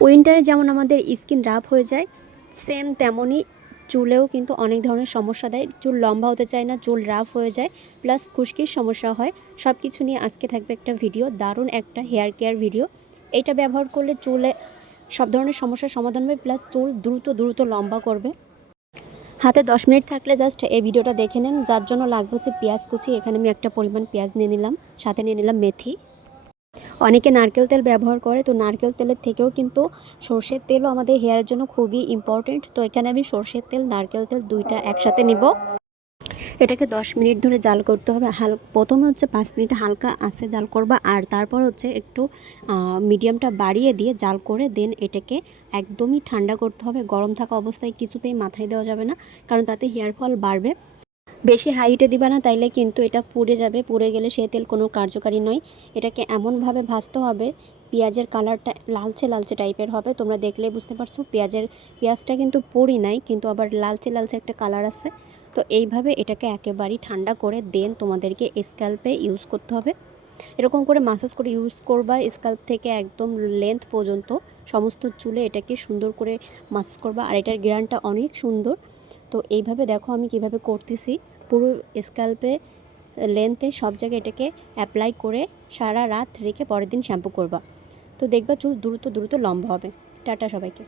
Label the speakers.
Speaker 1: উইন্টারে যেমন আমাদের skin rough হয়ে যায়, সেম তেমনই চুলেও কিন্তু অনেক ধরনের সমস্যা দেয়। চুল লম্বা হতে চায় না, চুল রাফ হয়ে যায়, প্লাস খুশকির সমস্যা হয়। সব কিছু নিয়ে আজকে থাকবে একটা ভিডিও, দারুণ একটা হেয়ার কেয়ার ভিডিও। এটা ব্যবহার করলে চুলে সব ধরনের সমস্যার সমাধান হবে, প্লাস চুল দ্রুত দ্রুত লম্বা করবে। হাতে দশ মিনিট থাকলে জাস্ট এই ভিডিওটা দেখে নেন। যার জন্য লাগবে হচ্ছে পেঁয়াজ কুচি। এখানে আমি একটা পরিমাণ পেঁয়াজ নিয়ে নিলাম, সাথে নিয়ে নিলাম মেথি। অনেকে নারকেল তেল ব্যবহার করে, তো নারকেল তেলের থেকেও কিন্তু সর্ষের তেলও আমাদের হেয়ারের জন্য খুবই ইম্পর্টেন্ট তো এখানে আমি সর্ষের তেল, নারকেল তেল দুইটা একসাথে নিব। এটাকে দশ মিনিট ধরে জাল করতে হবে। হাল, প্রথমে হচ্ছে পাঁচ মিনিট হালকা আঁচে জাল করবা, আর তারপর হচ্ছে একটু মিডিয়ামটা বাড়িয়ে দিয়ে জাল করে দেন এটাকে একদমই ঠান্ডা করতে হবে। গরম থাকা অবস্থায় কিছুতেই মাথায় দেওয়া যাবে না, কারণ তাতে হেয়ার ফল বাড়বে। বেশি হাইটে দিবা না, তাইলে কিন্তু এটা পুড়ে যাবে। পুড়ে গেলে সে তেল কোনো কার্যকারী নয়। এটাকে এমনভাবে ভাজতে হবে, পেঁয়াজের কালারটা লালচে লালচে টাইপের হবে। তোমরা দেখলেই বুঝতে পারছ, পেঁয়াজের পেঁয়াজটা কিন্তু পুরি নাই, কিন্তু আবার লালচে লালচে একটা কালার আছে। তো এইভাবে এটাকে একেবারেই ঠান্ডা করে দেন তোমাদেরকে স্ক্যাল্পে ইউজ করতে হবে। এরকম করে মাসাজ করে ইউজ করবা স্ক্যাল্প থেকে একদম লেন্থ পর্যন্ত। সমস্ত চুলে এটাকে সুন্দর করে মাসাজ করবা, আর এটার গ্রানটা অনেক সুন্দর। তো এইভাবে দেখো আমি কীভাবে করতেছি। পুরো স্ক্যাল্পে লেন্থে সব জায়গায় এটাকে অ্যাপ্লাই করে সারা রাত রেখে পরের দিন শ্যাম্পু করবা। তো দেখবা চুল দ্রুত দ্রুত লম্বা হবে। টাটা সবাইকে।